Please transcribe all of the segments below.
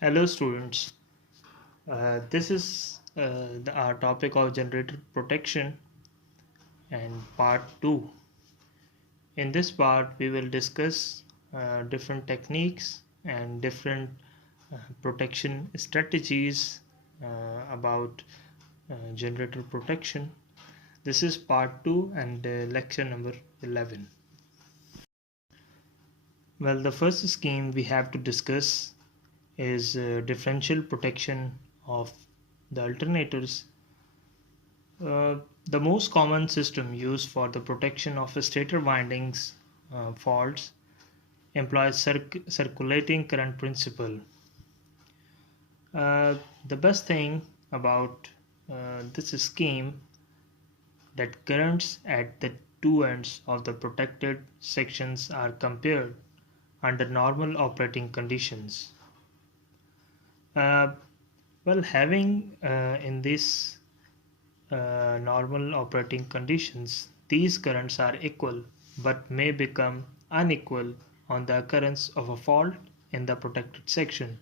Hello students, this is our topic of generator protection and part 2. In this part we will discuss different techniques and different protection strategies about generator protection. This is part 2 and lecture number 11. Well, the first scheme we have to discuss is differential protection of the alternators. The most common system used for the protection of stator windings faults employs circulating current principle. The best thing about this scheme that currents at the two ends of the protected sections are compared under normal operating conditions. Uh, well, having in this normal operating conditions, these currents are equal but may become unequal on the occurrence of a fault in the protected section.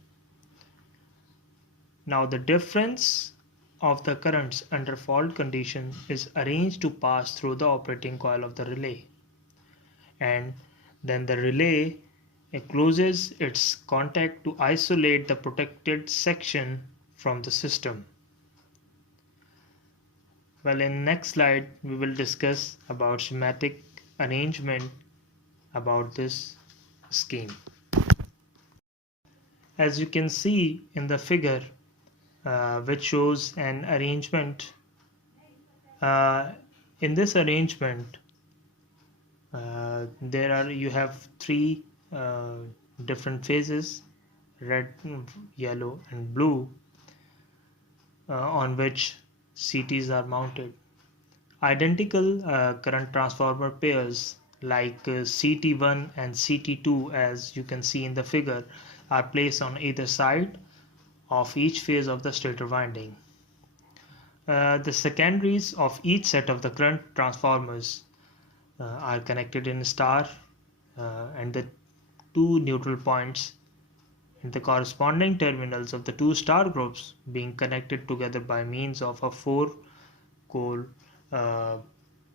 Now, the difference of the currents under fault condition is arranged to pass through the operating coil of the relay, and then the relay closes its contact to isolate the protected section from the system. Well, in next slide we will discuss about schematic arrangement about this scheme. As you can see in the figure which shows an arrangement, uh, in this arrangement you have three different phases, red, yellow and blue, on which CTs are mounted. Identical current transformer pairs like CT1 and CT2, as you can see in the figure, are placed on either side of each phase of the stator winding. The secondaries of each set of the current transformers are connected in star, and the two neutral points and the corresponding terminals of the two star groups being connected together by means of a 4-pole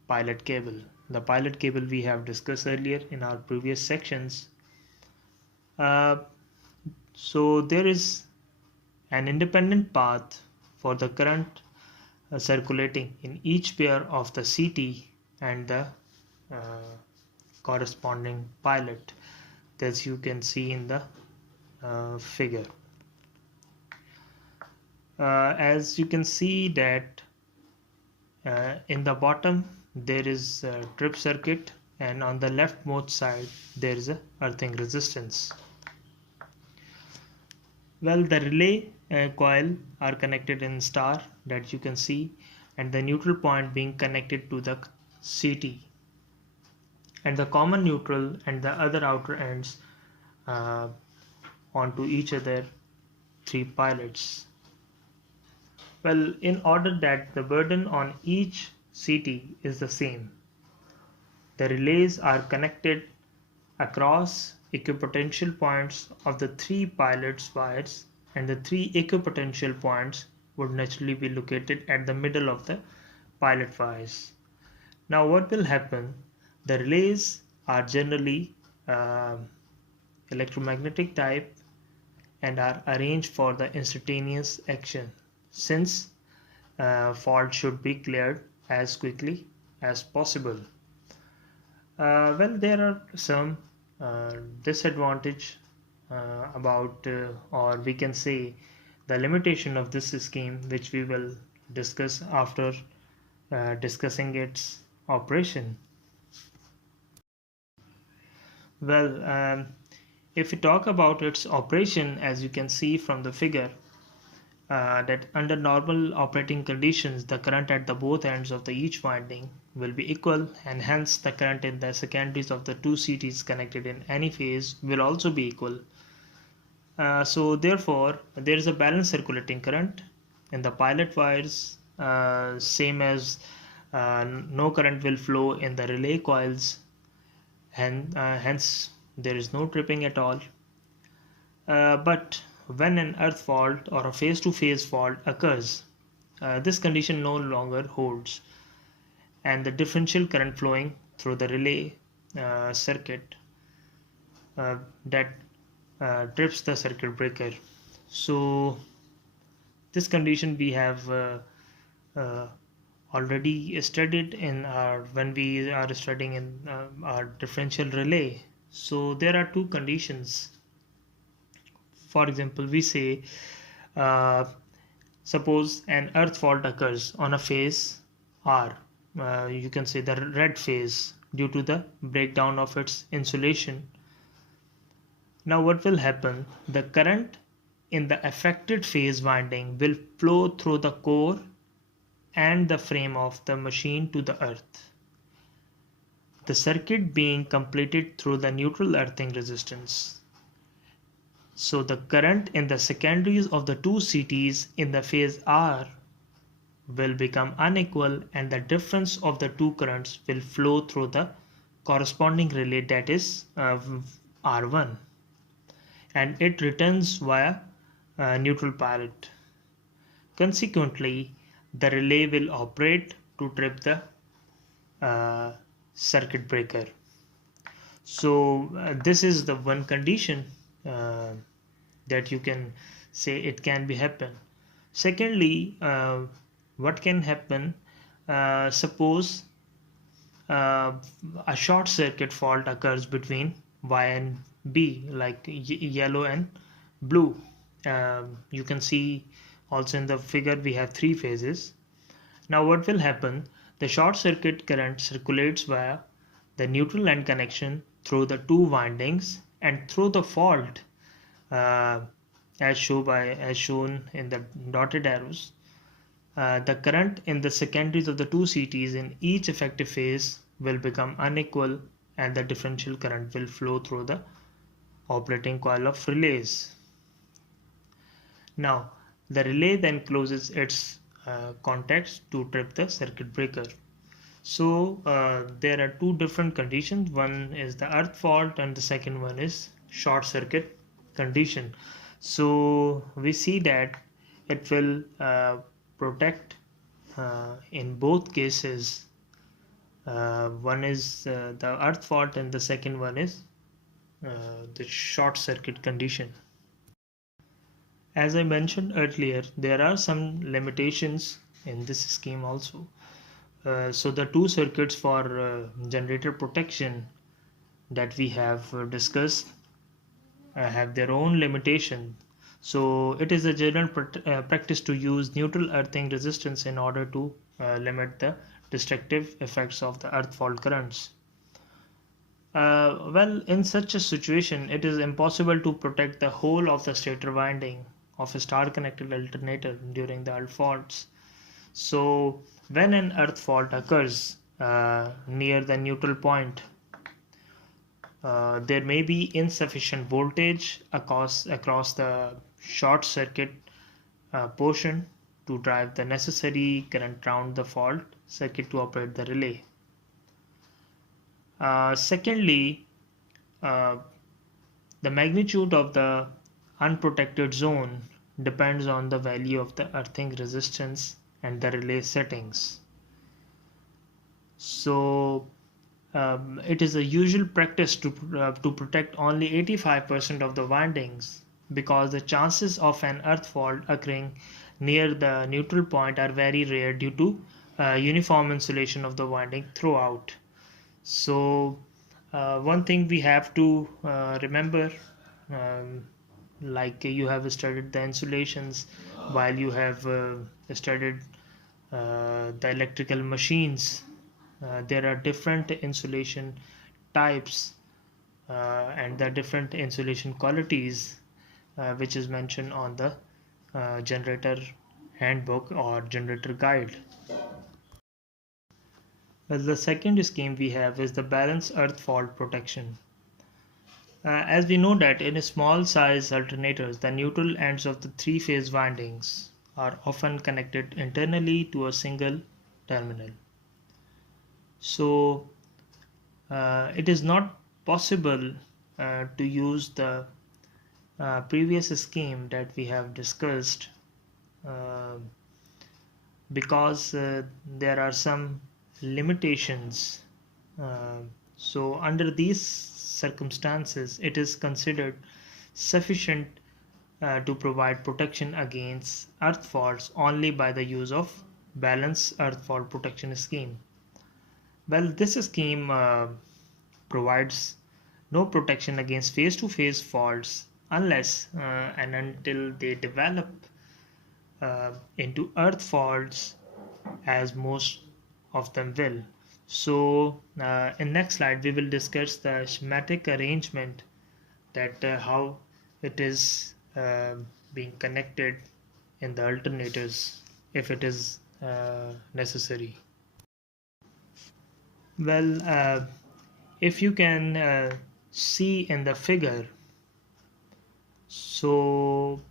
pilot cable. The pilot cable we have discussed earlier in our previous sections. Uh, so there is an independent path for the current circulating in each pair of the CT and the corresponding pilot, as you can see in the figure. As you can see that in the bottom there is a trip circuit, and on the leftmost side there is a earthing resistance. Well, the relay coil are connected in star, that you can see, and the neutral point being connected to the CT, and the common neutral and the other outer ends uh, onto each other three pilots. Well, in order that the burden on each CT is the same, the relays are connected across equipotential points of the three pilots wires, and the three equipotential points would naturally be located at the middle of the pilot wires. Now what will happen? The relays are generally electromagnetic type and are arranged for the instantaneous action, since fault should be cleared as quickly as possible. Well, there are some disadvantage about, or we can say, the limitation of this scheme, which we will discuss after discussing its operation. Well, if we talk about its operation, as you can see from the figure, that under normal operating conditions the current at the both ends of the each winding will be equal, and hence the current in the secondaries of the two CTs connected in any phase will also be equal. So therefore there is a balanced circulating current in the pilot wires, same as no current will flow in the relay coils, and hence there is no tripping at all. But when an earth fault or a phase-to-phase fault occurs, this condition no longer holds, and the differential current flowing through the relay circuit uh, that trips the circuit breaker. So this condition we have uh, already studied in our when we are studying in our differential relay. So there are two conditions. For example, we say uh, suppose an earth fault occurs on a phase R. You can say the red phase due to the breakdown of its insulation. Now what will happen? The current in the affected phase winding will flow through the core and the frame of the machine to the earth. The circuit being completed through the neutral earthing resistance. So the current in the secondaries of the two CTs in the phase R will become unequal, and the difference of the two currents will flow through the corresponding relay, that is R1, and it returns via neutral pilot. Consequently, the relay will operate to trip the circuit breaker. So this is the one condition uh, that you can say it can be happen. Secondly, what can happen? Suppose a short circuit fault occurs between Y and B, like yellow and blue. You can see also in the figure we have three phases. Now what will happen? The short circuit current circulates via the neutral end connection through the two windings and through the fault, uh, as shown in the dotted arrows. The current in the secondaries of the two CTs in each effective phase will become unequal, and the differential current will flow through the operating coil of relays. Now the relay then closes its contacts to trip the circuit breaker. So there are two different conditions. One is the earth fault and the second one is short circuit condition. So we see that it will protect in both cases. One is the earth fault and the second one is the short circuit condition. As I mentioned earlier, there are some limitations in this scheme also. So the two circuits for generator protection that we have discussed have their own limitation. So it is a general practice to use neutral earthing resistance in order to limit the destructive effects of the earth fault currents. Well, in such a situation, it is impossible to protect the whole of the stator winding of a star-connected alternator during the earth faults. So, when an earth fault occurs near the neutral point, there may be insufficient voltage across the short circuit portion to drive the necessary current around the fault circuit to operate the relay. Secondly, uh, the magnitude of the unprotected zone depends on the value of the earthing resistance and the relay settings. So it is a usual practice to protect only 85% of the windings, because the chances of an earth fault occurring near the neutral point are very rare due to uniform insulation of the winding throughout. So one thing we have to remember, um, like you have studied the insulations while you have studied the electrical machines, there are different insulation types and the different insulation qualities which is mentioned on the generator handbook or generator guide. Well, the second scheme we have is the balanced earth fault protection. As we know that in small size alternators, the neutral ends of the three-phase windings are often connected internally to a single terminal. So it is not possible to use the previous scheme that we have discussed, uh, because there are some limitations. Uh, so under these circumstances, it is considered sufficient to provide protection against earth faults only by the use of balanced earth fault protection scheme. Well, this scheme provides no protection against face-to-face faults unless and until they develop into earth faults, as most of them will. So in next slide we will discuss the schematic arrangement, that how it is being connected in the alternators if it is necessary. Well, if you can see in the figure, so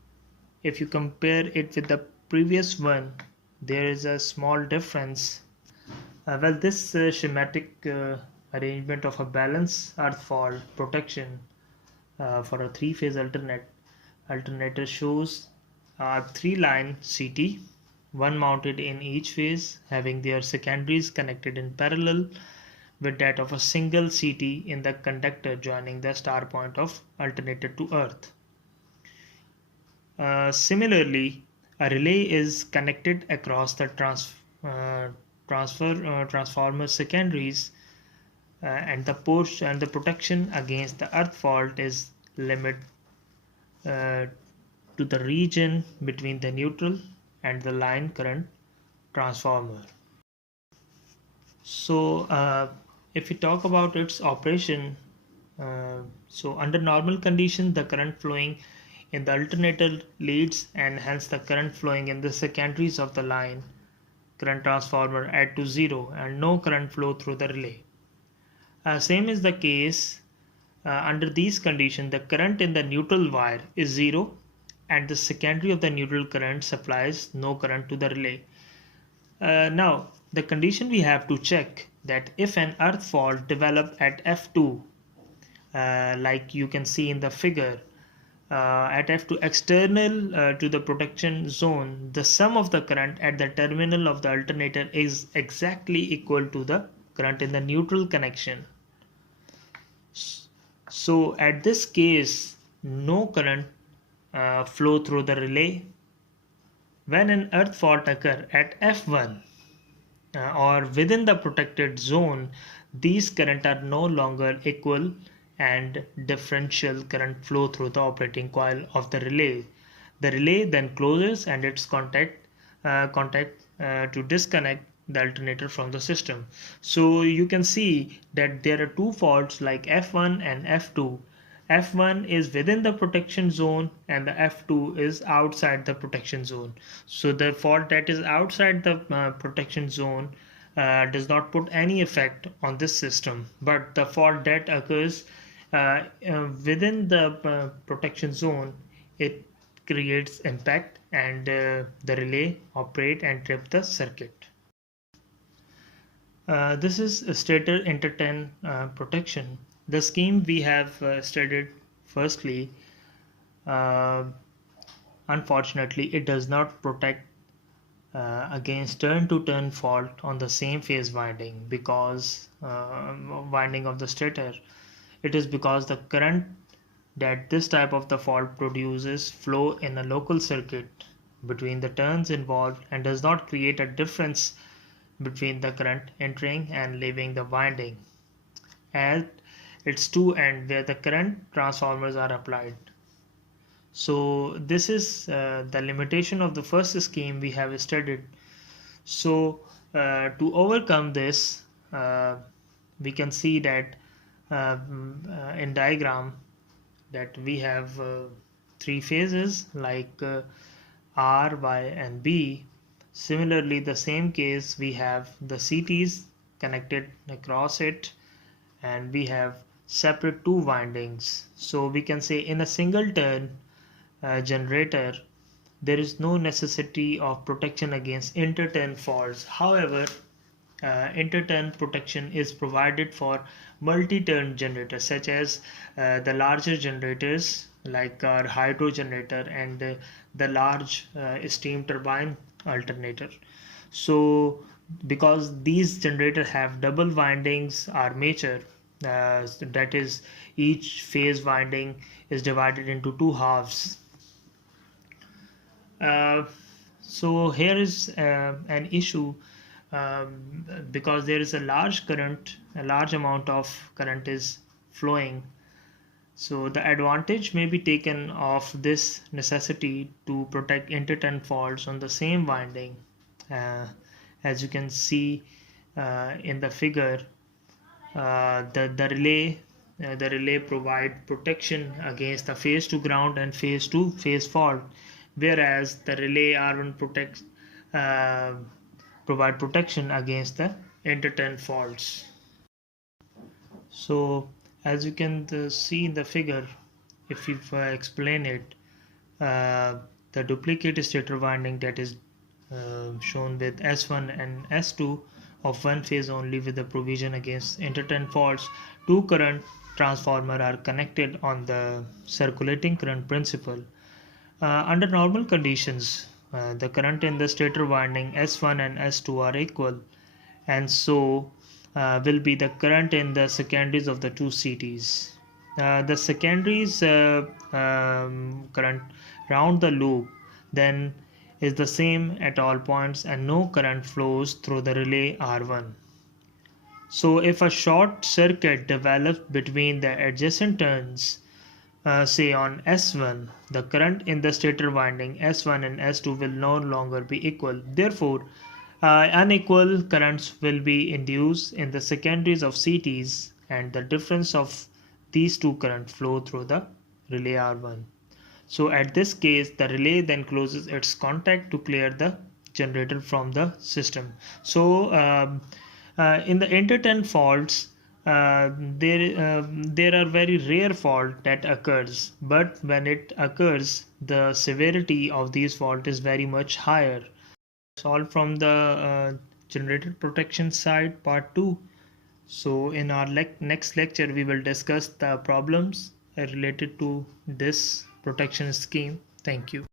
if you compare it with the previous one, there is a small difference. Well, this schematic arrangement of a balanced earth fault protection for a three-phase alternator shows a three-line CT, one mounted in each phase, having their secondaries connected in parallel with that of a single CT in the conductor joining the star point of alternator to earth. Similarly, a relay is connected across the transformer secondaries, and the protection against the earth fault is limited uh, to the region between the neutral and the line current transformer. So if we talk about its operation, so under normal conditions the current flowing in the alternator leads, and hence the current flowing in the secondaries of the line current transformer add to zero and no current flow through the relay. Same is the case under these conditions, the current in the neutral wire is zero and the secondary of the neutral current supplies no current to the relay. Now, the condition we have to check that if an earth fault developed at F2, like you can see in the figure, at F2 external to the protection zone, the sum of the current at the terminal of the alternator is exactly equal to the current in the neutral connection. So at this case, no current flow through the relay. When an earth fault occurs at F1 or within the protected zone, these current are no longer equal and differential current flow through the operating coil of the relay. The relay then closes and its contact to disconnect the alternator from the system. So you can see that there are two faults like F1 and F2. F1 is within the protection zone and the F2 is outside the protection zone. So the fault that is outside the protection zone does not put any effect on this system, but the fault that occurs within the protection zone, it creates impact and the relay operate and trip the circuit. This is a stator interturn protection. The scheme we have studied firstly, uh, unfortunately it does not protect against turn-to-turn fault on the same phase winding, because winding of the stator. It is because the current that this type of the fault produces flow in a local circuit between the turns involved and does not create a difference between the current entering and leaving the winding at its two ends where the current transformers are applied. So this is the limitation of the first scheme we have studied. So to overcome this, we can see that in diagram that we have three phases like R, Y and B. Similarly, the same case we have the CTs connected across it, and we have separate two windings. So we can say in a single turn generator there is no necessity of protection against interturn faults. However, interturn protection is provided for multi-turn generators such as the larger generators like our hydro generator and the large steam turbine alternator. So because these generators have double windings armature, that is, each phase winding is divided into two halves. uh, so here is an issue, because there is a large current, a large amount of current is flowing. So the advantage may be taken of this necessity to protect interturn faults on the same winding. Uh, as you can see in the figure, the relay provide protection against the phase to ground and phase to phase fault, whereas the relay R1 uh, provide protection against the interturn faults. So as you can see in the figure, if you explain it, uh, the duplicate stator winding that is shown with S1 and S2 of one phase only with the provision against interturn faults. Two current transformer are connected on the circulating current principle. Under normal conditions, the current in the stator winding S1 and S2 are equal, and so will be the current in the secondaries of the two CTs. The secondaries current round the loop then is the same at all points, and no current flows through the relay R1. So if a short circuit develops between the adjacent turns, say on S1, the current in the stator winding S1 and S2 will no longer be equal. Therefore, unequal currents will be induced in the secondaries of CTs, and the difference of these two currents flow through the relay R1. So at this case, the relay then closes its contact to clear the generator from the system. So in the interturn faults, there are very rare fault that occurs, but when it occurs, the severity of these fault is very much higher. That's all from the generator protection side, part 2. So in our next lecture, we will discuss the problems related to this protection scheme. Thank you.